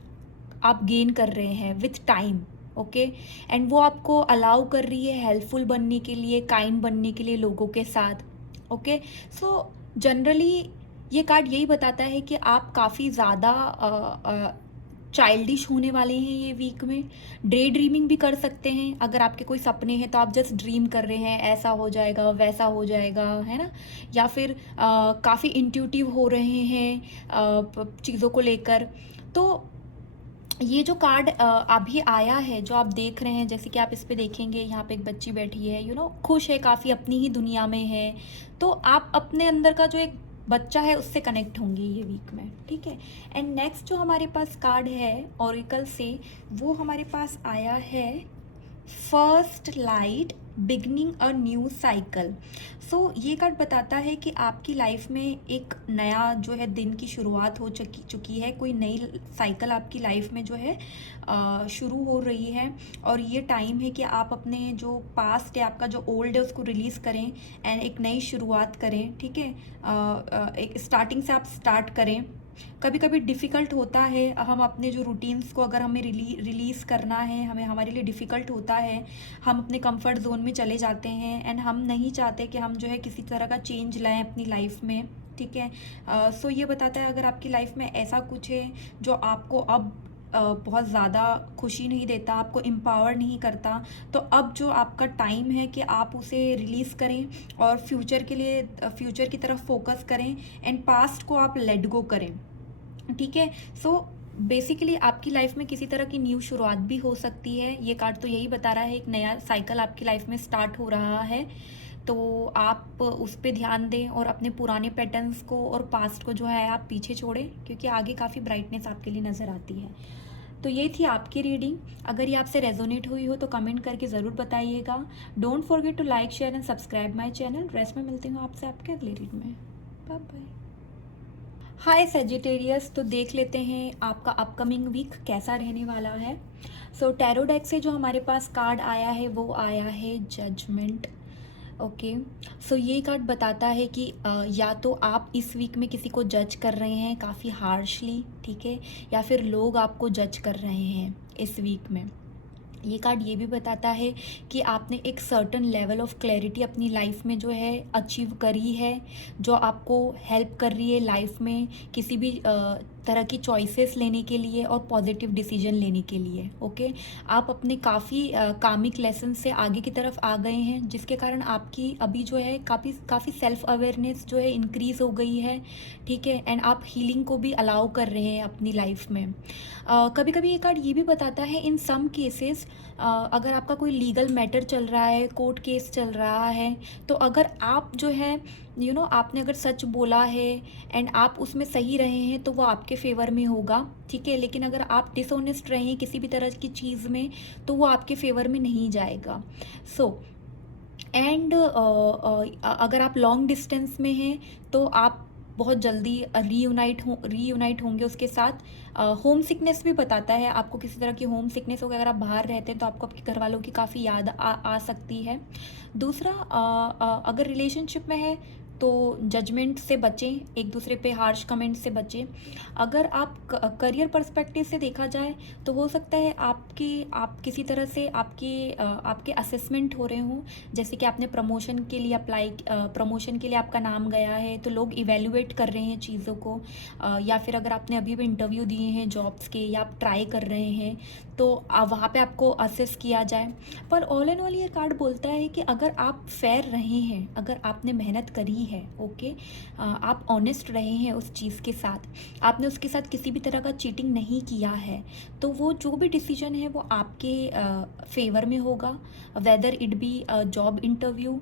आप गेन कर रहे हैं विथ टाइम। ओके। एंड वो आपको अलाउ कर रही है हेल्पफुल बनने के लिए, काइंड बनने के लिए लोगों के साथ। ओके। सो जनरली ये कार्ड यही बताता है कि आप काफ़ी ज़्यादा चाइल्डिश होने वाले हैं ये वीक में। डे ड्रीमिंग भी कर सकते हैं। अगर आपके कोई सपने हैं तो आप जस्ट ड्रीम कर रहे हैं ऐसा हो जाएगा वैसा हो जाएगा, है ना। या फिर काफ़ी इंट्यूटिव हो रहे हैं चीज़ों को लेकर। तो ये जो कार्ड अभी आया है जो आप देख रहे हैं, जैसे कि आप इस पे देखेंगे, यहाँ पे एक बच्ची बैठी है, खुश है, काफ़ी अपनी ही दुनिया में है। तो आप अपने अंदर का जो एक बच्चा है उससे कनेक्ट होंगे ये वीक में। ठीक है। एंड नेक्स्ट जो हमारे पास कार्ड है ऑरिकल से, वो हमारे पास आया है first light beginning a new cycle. So ये कार्ड बताता है कि आपकी लाइफ में एक नया जो है दिन की शुरुआत हो चुकी है। कोई नई साइकिल आपकी लाइफ में जो है शुरू हो रही है, और ये टाइम है कि आप अपने जो पास्ट है, आपका जो ओल्ड है, उसको रिलीज़ करें एंड एक नई शुरुआत करें। ठीक है। एक स्टार्टिंग से आप स्टार्ट करें। कभी कभी डिफ़िकल्ट होता है, हम अपने जो रूटीन्स को अगर हमें रिलीज़ करना है, हमारे लिए डिफ़िकल्ट होता है। हम अपने कंफर्ट जोन में चले जाते हैं एंड हम नहीं चाहते कि हम जो है किसी तरह का चेंज लाएं अपनी लाइफ में। ठीक है। सो ये बताता है अगर आपकी लाइफ में ऐसा कुछ है जो आपको अब बहुत ज़्यादा खुशी नहीं देता, आपको एम्पावर नहीं करता, तो अब जो आपका टाइम है कि आप उसे रिलीज़ करें और फ्यूचर की तरफ फोकस करें एंड पास्ट को आप लेट गो करें। ठीक है। सो बेसिकली आपकी लाइफ में किसी तरह की न्यू शुरुआत भी हो सकती है। ये कार्ड तो यही बता रहा है एक नया साइकिल आपकी लाइफ में स्टार्ट हो रहा है। तो आप उस पर ध्यान दें और अपने पुराने पैटर्न्स को और पास्ट को जो है आप पीछे छोड़ें, क्योंकि आगे काफ़ी ब्राइटनेस आपके लिए नज़र आती है। तो ये थी आपकी रीडिंग। अगर ये आपसे रेजोनेट हुई हो तो कमेंट करके ज़रूर बताइएगा। Don't forget to like share and subscribe my channel. Rest में मिलती हूँ आपसे आपके अगले रीड में। Bye bye. हाय सेजिटेरियस, तो देख लेते हैं आपका अपकमिंग वीक कैसा रहने वाला है। सो टैरो डेक से जो हमारे पास कार्ड आया है वो आया है जजमेंट। ओके। सो ये कार्ड बताता है कि या तो आप इस वीक में किसी को जज कर रहे हैं काफ़ी हार्शली, ठीक है, या फिर लोग आपको जज कर रहे हैं इस वीक में। ये कार्ड ये भी बताता है कि आपने एक सर्टन लेवल ऑफ क्लैरिटी अपनी लाइफ में जो है अचीव करी है, जो आपको हेल्प कर रही है लाइफ में किसी भी तरह की चॉइसेस लेने के लिए और पॉजिटिव डिसीजन लेने के लिए। ओके। आप अपने काफ़ी कामिक लेसन से आगे की तरफ आ गए हैं, जिसके कारण आपकी अभी जो है काफ़ी सेल्फ अवेयरनेस जो है इंक्रीज़ हो गई है। ठीक है। एंड आप हीलिंग को भी अलाउ कर रहे हैं अपनी लाइफ में। कभी कभी ये कार्ड ये भी बताता है इन सम केसेस अगर आपका कोई लीगल मैटर चल रहा है, कोर्ट केस चल रहा है, तो अगर आप जो है आपने अगर सच बोला है एंड आप उसमें सही रहे हैं तो वो आपके फेवर में होगा, ठीक है। लेकिन अगर आप डिसऑनेस्ट रहे हैं किसी भी तरह की चीज़ में तो वो आपके फेवर में नहीं जाएगा। सो एंड अगर आप लॉन्ग डिस्टेंस में हैं तो आप बहुत जल्दी रीयूनाइट होंगे उसके साथ। होम सिकनेस भी बताता है, आपको किसी तरह की होम सिकनेस हो गया, अगर आप बाहर रहते हैं तो आपको आपके घर वालों की काफ़ी याद आ सकती है। दूसरा, अगर रिलेशनशिप में है तो जजमेंट से बचें, एक दूसरे पे हार्श कमेंट से बचें। अगर आप करियर पर्सपेक्टिव से देखा जाए तो हो सकता है आप किसी तरह से आपके असेसमेंट हो रहे हों, जैसे कि आपने प्रमोशन के लिए आपका नाम गया है तो लोग इवेल्युएट कर रहे हैं चीज़ों को, या फिर अगर आपने अभी भी इंटरव्यू दिए हैं जॉब्स के या आप ट्राई कर रहे हैं तो वहाँ पे आपको असेस किया जाए। पर ऑल एंड ऑल ये कार्ड बोलता है कि अगर आप फेयर रहे हैं, अगर आपने मेहनत करी है, ओके, आप ऑनेस्ट रहे हैं उस चीज़ के साथ, आपने उसके साथ किसी भी तरह का चीटिंग नहीं किया है, तो वो जो भी डिसीजन है वो आपके फेवर में होगा। Whether it be job interview,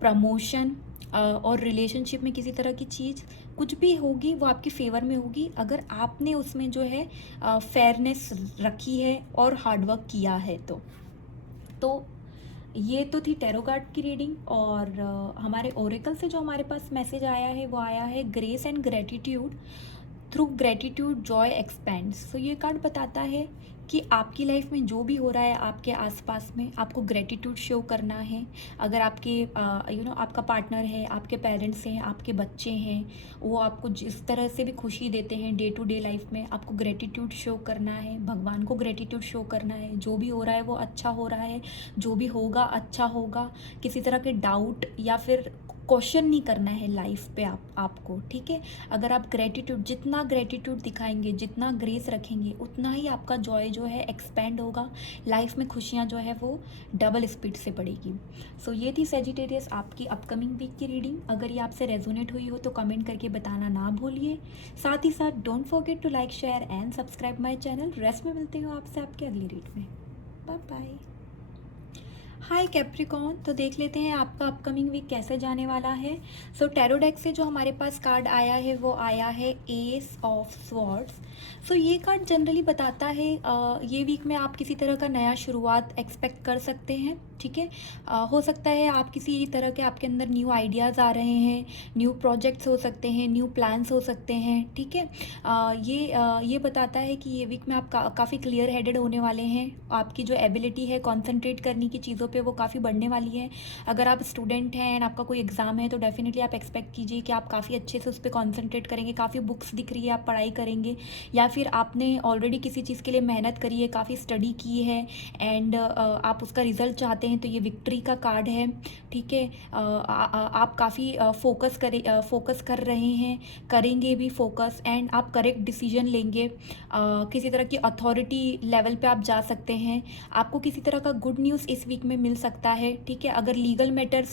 promotion और रिलेशनशिप में किसी तरह की चीज़ कुछ भी होगी वो आपके फेवर में होगी अगर आपने उसमें जो है फेयरनेस रखी है और हार्डवर्क किया है। तो ये तो थी टैरो कार्ड की रीडिंग। और हमारे ओरेकल से जो हमारे पास मैसेज आया है वो आया है grace and gratitude, through gratitude joy expends. तो ये कार्ड बताता है कि आपकी लाइफ में जो भी हो रहा है आपके आसपास में, आपको ग्रेटिट्यूड शो करना है। अगर आपके आपका पार्टनर है, आपके पेरेंट्स हैं, आपके बच्चे हैं, वो आपको जिस तरह से भी खुशी देते हैं डे टू डे लाइफ में, आपको ग्रेटिट्यूड शो करना है, भगवान को ग्रेटिट्यूड शो करना है। जो भी हो रहा है वो अच्छा हो रहा है, जो भी होगा अच्छा होगा। किसी तरह के डाउट या फिर क्वेश्चन नहीं करना है लाइफ पे आपको, ठीक है। अगर आप जितना ग्रेटिट्यूड दिखाएंगे, जितना ग्रेस रखेंगे, उतना ही आपका जॉय जो है एक्सपेंड होगा, लाइफ में खुशियाँ जो है वो डबल स्पीड से बढ़ेगी। सो ये थी सेजिटेरियस आपकी अपकमिंग वीक की रीडिंग। अगर ये आपसे रेजोनेट हुई हो तो कमेंट करके बताना ना भूलिए। साथ ही साथ don't forget to like, share and subscribe my channel. Rest में मिलती हूँ आपसे आपके अगली रीड में। Bye bye. हाय कैप्रिकॉर्न, तो देख लेते हैं आपका अपकमिंग वीक कैसे जाने वाला है। सो टैरो डेक से जो हमारे पास कार्ड आया है वो आया है एस ऑफ स्वॉर्ड्स। सो ये कार्ड जनरली बताता है ये वीक में आप किसी तरह का नया शुरुआत एक्सपेक्ट कर सकते हैं, ठीक है। हो सकता है आप किसी तरह के आपके अंदर न्यू आइडियाज़ आ रहे हैं, न्यू प्रोजेक्ट्स हो सकते हैं, न्यू प्लान्स हो सकते हैं, ठीक है। ये बताता है कि ये वीक में आप काफ़ी क्लियर हेडेड होने वाले हैं। आपकी जो एबिलिटी है कॉन्सेंट्रेट करने की चीज़ों पे वो काफ़ी बढ़ने वाली है। अगर आप स्टूडेंट हैं एंड आपका कोई एग्ज़ाम है तो डेफिनेटली आप एक्सपेक्ट कीजिए कि आप काफ़ी अच्छे से उस पर कॉन्सेंट्रेट करेंगे। काफ़ी बुक्स दिख रही है, आप पढ़ाई करेंगे, या फिर आपने ऑलरेडी किसी चीज़ के लिए मेहनत करी है, काफ़ी स्टडी की है एंड आप उसका रिजल्ट चाहते हैं तो ये विक्ट्री का कार्ड है, ठीक है। आप काफ़ी फोकस कर रहे हैं, करेंगे भी फोकस, एंड आप करेक्ट डिसीजन लेंगे। किसी तरह की अथॉरिटी लेवल पे आप जा सकते हैं। आपको किसी तरह का गुड न्यूज़ इस वीक में मिल सकता है, ठीक है। अगर लीगल मैटर्स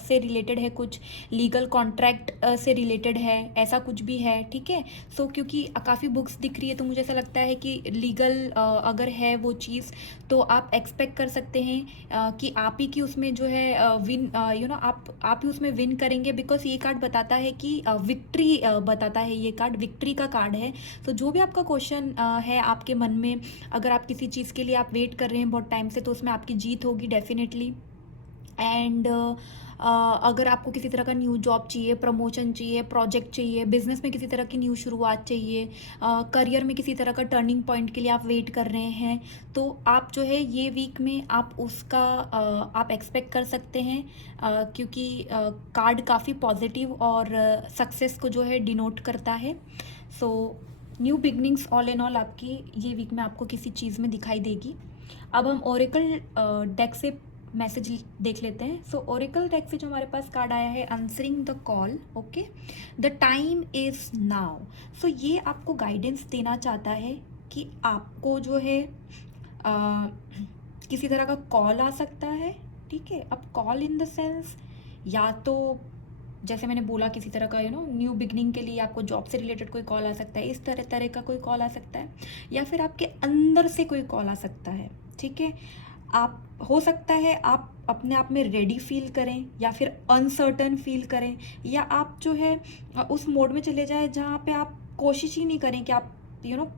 से रिलेटेड है, कुछ लीगल कॉन्ट्रैक्ट से रिलेटेड है, ऐसा कुछ भी है, ठीक है। सो क्योंकि काफ़ी बुक्स दिख रही है तो मुझे ऐसा लगता है कि लीगल अगर है वो चीज़ तो आप एक्सपेक्ट कर सकते हैं कि आप ही की उसमें जो है विन आप ही उसमें विन करेंगे। बिकॉज ये कार्ड बताता है कि विक्ट्री बताता है, ये कार्ड विक्ट्री का कार्ड है। तो जो भी आपका क्वेश्चन है आपके मन में, अगर आप किसी चीज़ के लिए आप वेट कर रहे हैं बहुत टाइम से, तो उसमें आपकी जीत होगी डेफिनेटली। एंड अगर आपको किसी तरह का न्यू जॉब चाहिए, प्रमोशन चाहिए, प्रोजेक्ट चाहिए, बिजनेस में किसी तरह की न्यू शुरुआत चाहिए, करियर में किसी तरह का टर्निंग पॉइंट के लिए आप वेट कर रहे हैं, तो आप जो है ये वीक में आप उसका आप एक्सपेक्ट कर सकते हैं, क्योंकि कार्ड काफ़ी पॉजिटिव और सक्सेस को जो है डिनोट करता है। So new beginnings all and all आपकी ये वीक में आपको किसी चीज़ में दिखाई देगी। अब हम ओरेकल डेक से मैसेज देख लेते हैं। सो ओरेकल डेक से जो हमारे पास कार्ड आया है answering the call, okay, the time is now. So ये आपको गाइडेंस देना चाहता है कि आपको जो है किसी तरह का कॉल आ सकता है, ठीक है। अब कॉल इन द सेंस, या तो जैसे मैंने बोला किसी तरह का न्यू बिगनिंग के लिए आपको जॉब से रिलेटेड कोई कॉल आ सकता है, इस तरह का कोई कॉल आ सकता है, या फिर आपके अंदर से कोई कॉल आ सकता है, ठीक है। आप हो सकता है आप अपने आप में रेडी फील करें या फिर अनसर्टन फील करें, या आप जो है उस मोड में चले जाए जहाँ पे आप कोशिश ही नहीं करें कि आप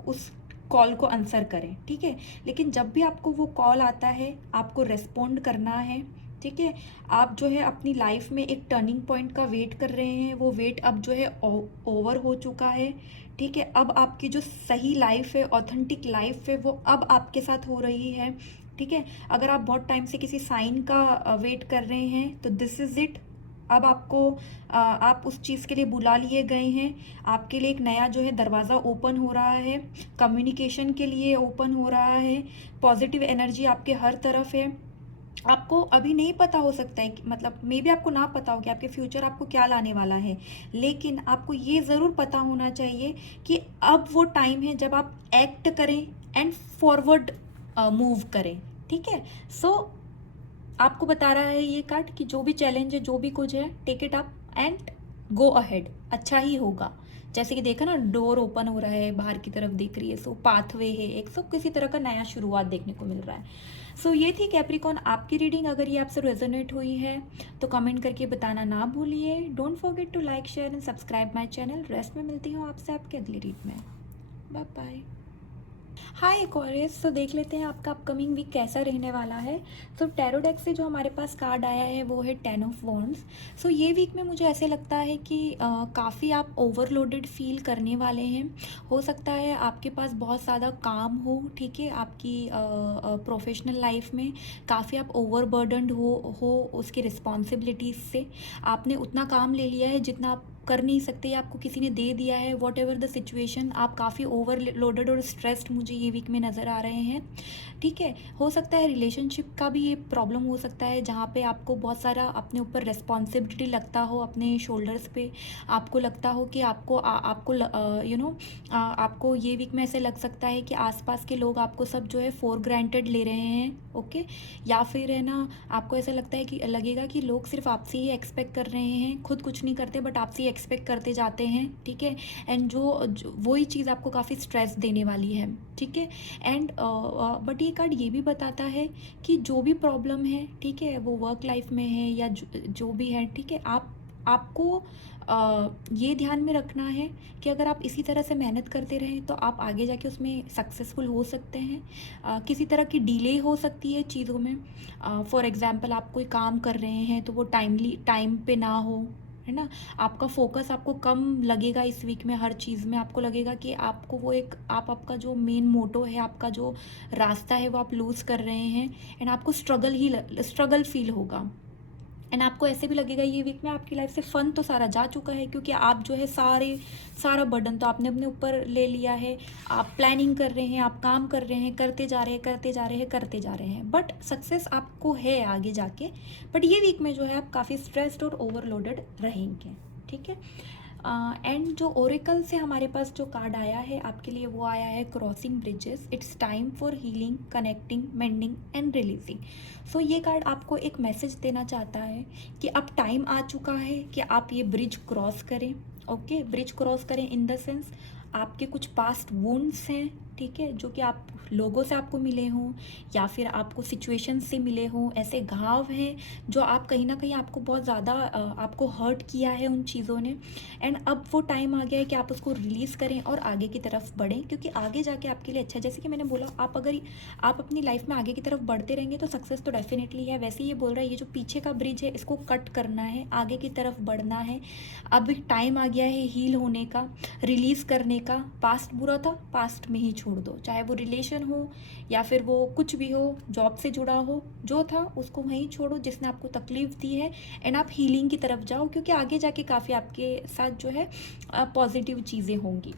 उस कॉल को आंसर करें, ठीक है। लेकिन जब भी आपको वो कॉल आता है आपको रेस्पॉन्ड करना है, ठीक है। आप जो है अपनी लाइफ में एक टर्निंग पॉइंट का वेट कर रहे हैं, वो वेट अब जो है ओवर हो चुका है, ठीक है। अब आपकी जो सही लाइफ है, ऑथेंटिक लाइफ है, वो अब आपके साथ हो रही है, ठीक है। अगर आप बहुत टाइम से किसी साइन का वेट कर रहे हैं तो दिस इज़ इट। अब आपको आप उस चीज़ के लिए बुला लिए गए हैं, आपके लिए एक नया जो है दरवाज़ा ओपन हो रहा है, कम्युनिकेशन के लिए ओपन हो रहा है, पॉजिटिव एनर्जी आपके हर तरफ है। आपको अभी नहीं पता हो सकता है कि मतलब मे बी आपको ना पता हो कि आपके फ्यूचर आपको क्या लाने वाला है, लेकिन आपको ये ज़रूर पता होना चाहिए कि अब वो टाइम है जब आप एक्ट करें एंड फॉरवर्ड मूव करें, ठीक है। सो आपको बता रहा है ये कार्ड कि जो भी चैलेंज है, जो भी कुछ है, take it up and go ahead, अच्छा ही होगा। जैसे कि देखा ना, डोर ओपन हो रहा है, बाहर की तरफ दिख रही है, सो पाथवे है एक, सो किसी तरह का नया शुरुआत देखने को मिल रहा है। सो ये थी कैप्रिकॉन आपकी रीडिंग। अगर ये आपसे रेजोनेट हुई है तो कमेंट करके बताना ना भूलिए। Don't forget to like, share and subscribe my channel. Rest में मिलती हूँ आपसे आपके अगली रीड में। Bye bye. हाय एक्वेरियस, तो देख लेते हैं आपका अपकमिंग वीक कैसा रहने वाला है। तो टैरो डेक से जो हमारे पास कार्ड आया है वो है 10 ऑफ वॉन्ड्स। सो ये वीक में मुझे ऐसे लगता है कि काफ़ी आप ओवरलोडेड फील करने वाले हैं। हो सकता है आपके पास बहुत ज़्यादा काम हो, ठीक है। आपकी प्रोफेशनल लाइफ में काफ़ी आप ओवरबर्डनड हो उसकी रिस्पॉन्सिबिलिटीज़ से। आपने उतना काम ले लिया है जितना आप कर नहीं सकते, आपको किसी ने दे दिया है। वॉट एवर द सिचुएशन, आप काफ़ी ओवरलोडेड और स्ट्रेस्ड मुझे ये वीक में नज़र आ रहे हैं, ठीक है। हो सकता है रिलेशनशिप का भी ये प्रॉब्लम हो सकता है, जहाँ पे आपको बहुत सारा अपने ऊपर रिस्पॉन्सिबिलिटी लगता हो, अपने शोल्डर्स पे आपको लगता हो कि आपको ये वीक में ऐसे लग सकता है कि आसपास के लोग आपको सब जो है फॉर ग्रांटेड ले रहे हैं, ओके। या फिर है ना, आपको ऐसा लगता है कि लगेगा कि लोग सिर्फ आपसे ही एक्सपेक्ट कर रहे हैं, खुद कुछ नहीं करते बट आपसे ही एक्सपेक्ट करते जाते हैं, ठीक है। एंड जो वही चीज़ आपको काफ़ी स्ट्रेस देने वाली है, ठीक है। एंड बट ये कार्ड ये भी बताता है कि जो भी प्रॉब्लम है, ठीक है, वो वर्क लाइफ में है या जो भी है, ठीक है, आपको ये ध्यान में रखना है कि अगर आप इसी तरह से मेहनत करते रहें तो आप आगे जाके उसमें सक्सेसफुल हो सकते हैं। किसी तरह की डिले हो सकती है चीज़ों में। फॉर एग्ज़ाम्पल आप कोई काम कर रहे हैं तो वो टाइम पे ना हो, है ना। आपका फोकस आपको कम लगेगा इस वीक में, हर चीज़ में आपको लगेगा कि आपको वो एक आपका जो मेन मोटो है, आपका जो रास्ता है वो आप लूज़ कर रहे हैं। एंड आपको स्ट्रगल फील होगा। एंड आपको ऐसे भी लगेगा ये वीक में आपकी लाइफ से फ़न तो सारा जा चुका है, क्योंकि आप जो है सारा बर्डन तो आपने अपने ऊपर ले लिया है। आप प्लानिंग कर रहे हैं, आप काम कर रहे हैं, करते जा रहे हैं, बट सक्सेस आपको है आगे जाके। बट ये वीक में जो है आप काफ़ी स्ट्रेस्ड और ओवरलोडेड रहेंगे, ठीक है। एंड जो ओरेकल से हमारे पास जो कार्ड आया है आपके लिए, वो आया है crossing bridges, it's time for healing, connecting, mending and releasing. So ये कार्ड आपको एक मैसेज देना चाहता है कि अब टाइम आ चुका है कि आप ये ब्रिज क्रॉस करें, ओके। ब्रिज क्रॉस करें इन द सेंस आपके कुछ पास्ट वुंड्स हैं, ठीक है, जो कि आप लोगों से आपको मिले हों या फिर आपको सिचुएशन से मिले हों, ऐसे घाव हैं जो आप कहीं ना कहीं आपको बहुत ज़्यादा आपको हर्ट किया है उन चीज़ों ने। एंड अब वो टाइम आ गया है कि आप उसको रिलीज़ करें और आगे की तरफ बढ़ें, क्योंकि आगे जाके आपके लिए अच्छा है। जैसे कि मैंने बोला, आप अपनी लाइफ में आगे की तरफ बढ़ते रहेंगे तो सक्सेस तो डेफिनेटली है। वैसे ये बोल रहा है, ये जो पीछे का ब्रिज है इसको कट करना है, आगे की तरफ बढ़ना है। अब टाइम आ गया है हील होने का, रिलीज़ करने का। पास्ट बुरा था, पास्ट में ही छोड़ दो, चाहे वो रिलेशन हो या फिर वो कुछ भी हो, जॉब से जुड़ा हो, जो था उसको वहीं छोड़ो जिसने आपको तकलीफ दी है। एंड आप हीलिंग की तरफ जाओ, क्योंकि आगे जाके काफ़ी आपके साथ जो है पॉजिटिव चीज़ें होंगी।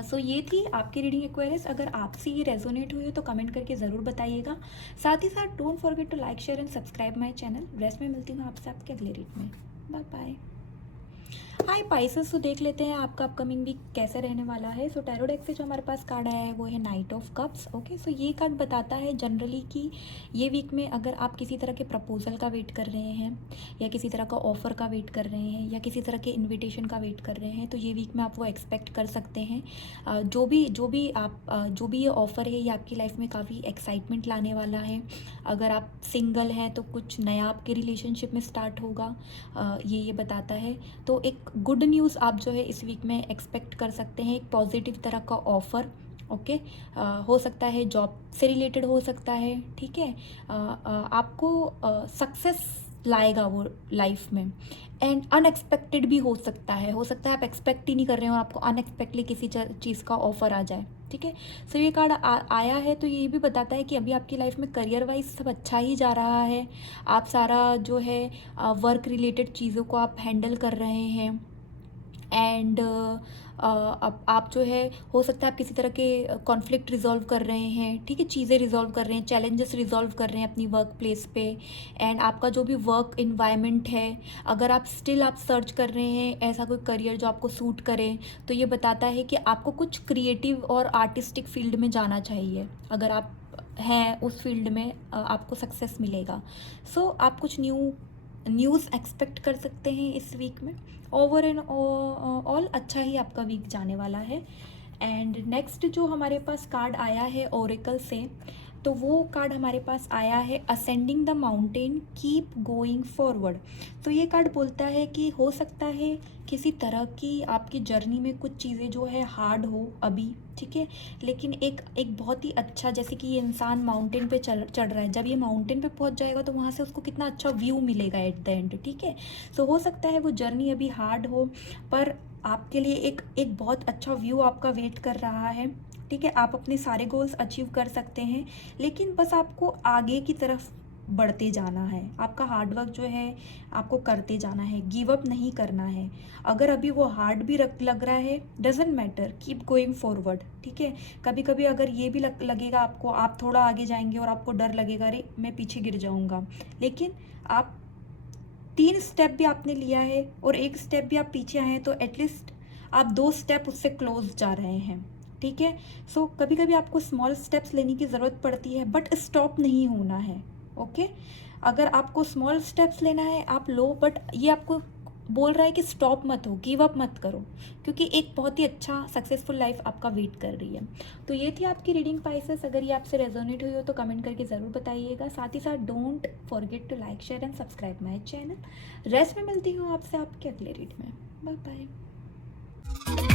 सो ये थी आपकी रीडिंग एक्वेरियस। अगर आपसे ये रेजोनेट हुई हो तो कमेंट करके ज़रूर बताइएगा। साथ ही साथ don't forget to like, share and subscribe my channel. Rest में मिलती हूँ आपसे आपके अगले रीड में। Bye bye. हाय पाइसेस, तो देख लेते हैं आपका अपकमिंग वीक कैसे रहने वाला है। सो टैरो डेक से जो हमारे पास कार्ड आया है वो है night of cups. Okay, so ये कार्ड बताता है जनरली कि ये वीक में अगर आप किसी तरह के प्रपोजल का वेट कर रहे हैं या किसी तरह का ऑफ़र का वेट कर रहे हैं या किसी तरह के इन्विटेशन का वेट कर रहे हैं, तो ये वीक में आप वो एक्सपेक्ट कर सकते हैं। जो भी ये ऑफ़र है ये आपकी लाइफ में काफ़ी एक्साइटमेंट लाने वाला है। अगर आप सिंगल हैं तो कुछ नया आपके रिलेशनशिप में स्टार्ट होगा, ये बताता है। तो एक गुड न्यूज़ आप जो है इस वीक में एक्सपेक्ट कर सकते हैं, एक पॉजिटिव तरह का ऑफ़र। ओके, हो सकता है जॉब से रिलेटेड हो सकता है, ठीक है। आपको सक्सेस लाएगा वो लाइफ में, एंड अनएक्सपेक्टेड भी हो सकता है आप एक्सपेक्ट ही नहीं कर रहे हो, आपको अनएक्सपेक्टली किसी चीज़ का ऑफ़र आ जाए, ठीक है। सो ये कार्ड आया है तो ये भी बताता है कि अभी आपकी लाइफ में करियर वाइज सब अच्छा ही जा रहा है। आप सारा जो है वर्क रिलेटेड चीज़ों को आप हैंडल कर रहे हैं, एंड अब आप जो है हो सकता है आप किसी तरह के कॉन्फ्लिक्ट रिजॉल्व कर रहे हैं, ठीक है, चीज़ें रिजॉल्व कर रहे हैं, चैलेंजेस रिजॉल्व कर रहे हैं अपनी वर्क प्लेस पे। एंड आपका जो भी वर्क इन्वायरमेंट है, अगर आप स्टिल आप सर्च कर रहे हैं ऐसा कोई करियर जो आपको सूट करे, तो ये बताता है कि आपको कुछ क्रिएटिव और आर्टिस्टिक फील्ड में जाना चाहिए। अगर आप हैं उस फील्ड में आपको सक्सेस मिलेगा। सो आप कुछ न्यूज़ एक्सपेक्ट कर सकते हैं इस वीक में। ओवर एंड ऑल अच्छा ही आपका वीक जाने वाला है। एंड नेक्स्ट जो हमारे पास कार्ड आया है ओरेकल से, तो वो कार्ड हमारे पास आया है ascending the mountain keep going forward. तो ये कार्ड बोलता है कि हो सकता है किसी तरह की आपकी जर्नी में कुछ चीज़ें जो है हार्ड हो अभी, ठीक है, लेकिन एक बहुत ही अच्छा, जैसे कि ये इंसान माउंटेन पे चढ़ रहा है, जब ये माउंटेन पे पहुंच जाएगा तो वहाँ से उसको कितना अच्छा व्यू मिलेगा एट द एंड, ठीक है। सो हो सकता है वो जर्नी अभी हार्ड हो, पर आपके लिए एक बहुत अच्छा व्यू आपका वेट कर रहा है, ठीक है। आप अपने सारे गोल्स अचीव कर सकते हैं, लेकिन बस आपको आगे की तरफ बढ़ते जाना है। आपका हार्डवर्क जो है आपको करते जाना है, गिव अप नहीं करना है। अगर अभी वो हार्ड भी लग रहा है, doesn't matter, keep going forward, ठीक है। कभी कभी अगर ये भी लगेगा आपको, आप थोड़ा आगे जाएंगे और आपको डर लगेगा अरे मैं पीछे गिर जाऊंगा, लेकिन आप 3 स्टेप भी आपने लिया है और 1 स्टेप भी आप पीछे आए हैं, तो एटलीस्ट आप 2 स्टेप उससे क्लोज जा रहे हैं, ठीक है। सो कभी कभी आपको स्मॉल स्टेप्स लेने की ज़रूरत पड़ती है, बट स्टॉप नहीं होना है। ओके, अगर आपको स्मॉल स्टेप्स लेना है आप लो, बट ये आपको बोल रहा है कि स्टॉप मत हो, गिव अप मत करो, क्योंकि एक बहुत ही अच्छा सक्सेसफुल लाइफ आपका वेट कर रही है। तो ये थी आपकी रीडिंग पाइसेस। अगर ये आपसे रेजोनेट हुई हो तो कमेंट करके ज़रूर बताइएगा। साथ ही साथ don't forget to like share and subscribe my channel. Rest में मिलती हूँ आपसे आपके अगले रीड में। Bye bye.